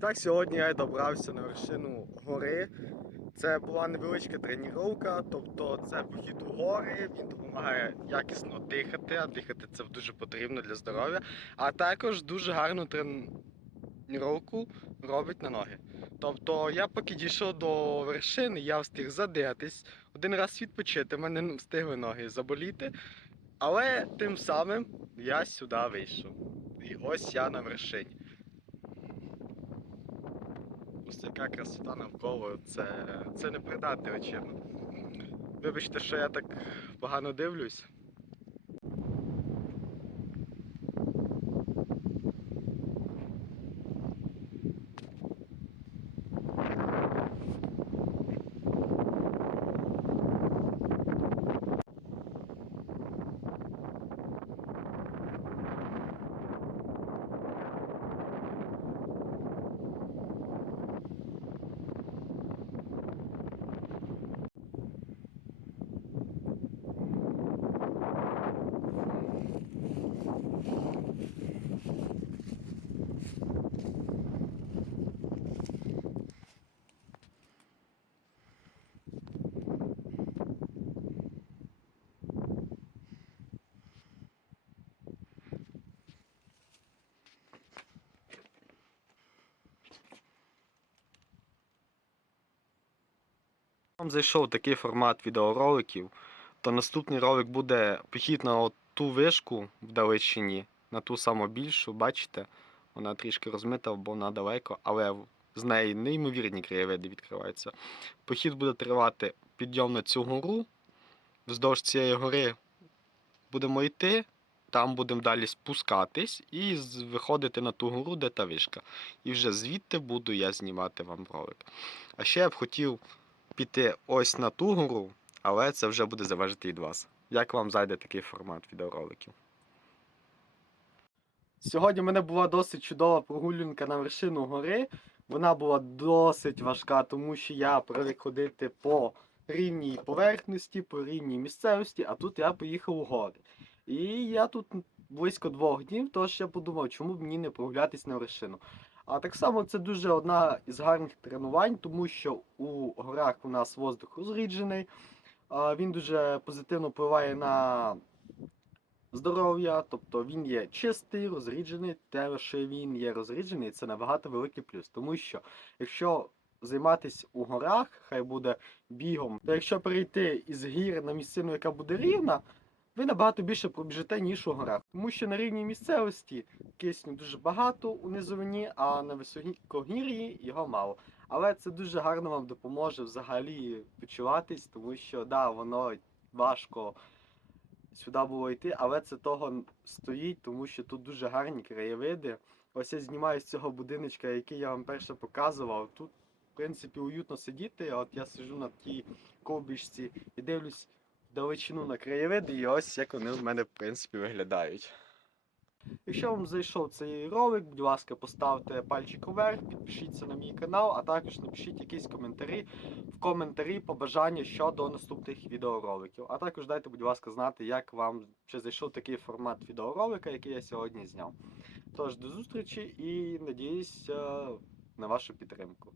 Так сьогодні я добрався на вершину гори. Це була невеличка тренування, тобто це похід у гори, він допомагає якісно дихати, а дихати це дуже потрібно для здоров'я. А також дуже гарну тренування робить на ноги. Тобто я поки дійшов до вершини, я встиг задихатись, один раз відпочити, мене встигли ноги заболіти. Але тим самим я сюди вийшов. І ось я на вершині. Ось яка красота навколо, це, це не придати очима. Вибачте, що я так погано дивлюсь. Вам зайшов такий формат відеороликів, то наступний ролик буде похід на ту вишку в Далечині, на ту саму більшу, бачите, вона трішки розмита, бо вона далеко, але з неї неймовірні краєвиди відкриваються. Похід буде тривати підйом на цю гору. Вздовж цієї гори будемо йти, там будемо далі спускатись і виходити на ту гору, де та вишка. І вже звідти буду я знімати вам ролик. А ще я б хотів піти ось на ту гору, але це вже буде залежати від вас. Як вам зайде такий формат відеороликів? Сьогодні в мене була досить чудова прогулянка на вершину гори. Вона була досить важка, тому що я привик ходити по рівній поверхності, по рівній місцевості, а тут я поїхав у гори. І я тут близько двох днів, тож я подумав, чому б мені не прогулятись на вершину. А так само це дуже одна із гарних тренувань, тому що у горах у нас воздух розріджений, він дуже позитивно впливає на здоров'я, тобто він є чистий, розріджений, те, що він є розріджений, це набагато великий плюс. Тому що якщо займатися у горах, хай буде бігом, то якщо перейти із гір на місцину, яка буде рівна, ви набагато більше пробіжите, ніж у горах. Тому що на рівній місцевості кисню дуже багато у низовині, а на високогір'ї його мало. Але це дуже гарно вам допоможе взагалі почуватись, тому що да, воно важко сюди було йти, але це того стоїть, тому що тут дуже гарні краєвиди. Ось я знімаю з цього будиночка, який я вам перше показував. Тут, в принципі, уютно сидіти. От я сиджу на тій ковбічці і дивлюсь далечину на краєвиди, і ось як вони в мене, в принципі, виглядають. Якщо вам зайшов цей ролик, будь ласка, поставте пальчик вверх, підпишіться на мій канал, а також напишіть якісь коментарі в коментарі побажання щодо наступних відеороликів. А також дайте, будь ласка, знати, як вам чи зайшов такий формат відеоролика, який я сьогодні зняв. Тож до зустрічі і надіюсь е, на вашу підтримку.